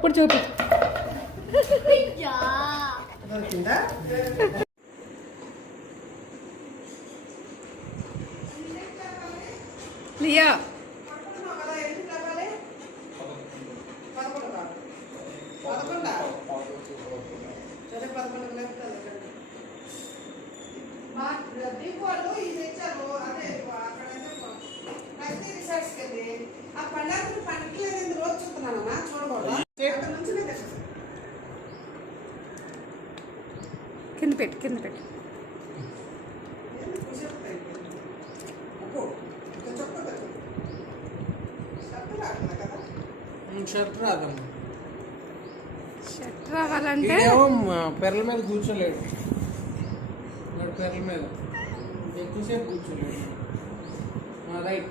ఇప్పుడు చూపి. లియా దీపావళి ఇది ఇచ్చారు. అదే అక్కడ రిసార్ట్స్కి వెళ్ళి ఆ పండుగ పంటలేదు రోజు చూస్తున్నాను చూడకూడదు. కింద పెట్టు. షర్ట్ రాదమ్మా. షర్ట్ రావాలంటే పెర్ల మీద కూర్చోలేడు. పెర్ల మీద ఎక్కువసేపు కూర్చోలేడు. రైట్.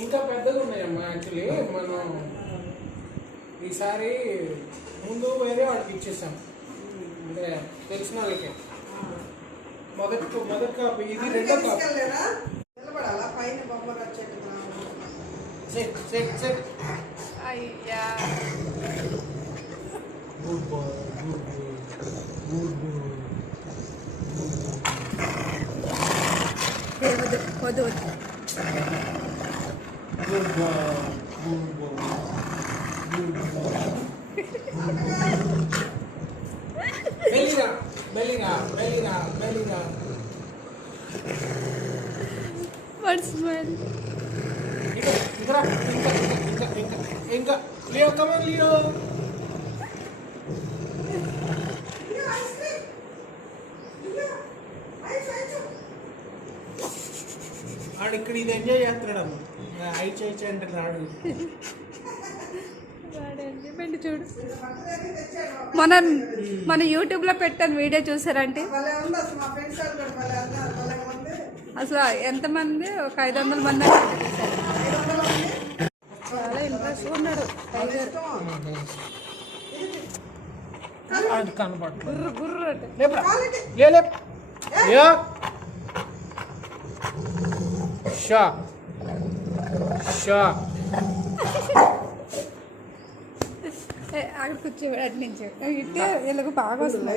ఇంకా పెద్దగా ఉన్నాయమ్మా. యాక్చువల్లీ మనం ఈసారి ముందు వేరే వాడికి ఇచ్చేసాం, అంటే తెలిసిన వాళ్ళకి. మొదటి కాపీ ఇది, రెండో కాపీ. అయ్యా వద్దు. Belina. What's smell? Inga. Leo, come on, Leo. ఆడు ఇక్కడ ఇది ఎంజాయ్ చేస్తున్నాడు. ఐచ్ అంటే రాడు. చూడు, మన యూట్యూబ్ లో పెట్టాను వీడియో, చూసారంటే అసలు ఎంతమంది, ఒక 500 మంది చాలా ఇంట్రెస్ట్ ఉన్నాడు. కనపడలేదు. గుర్రు అక్కడ కూర్చోబెట్టి నుంచి ఇట్టే వీళ్ళకు బాగా వస్తుంది.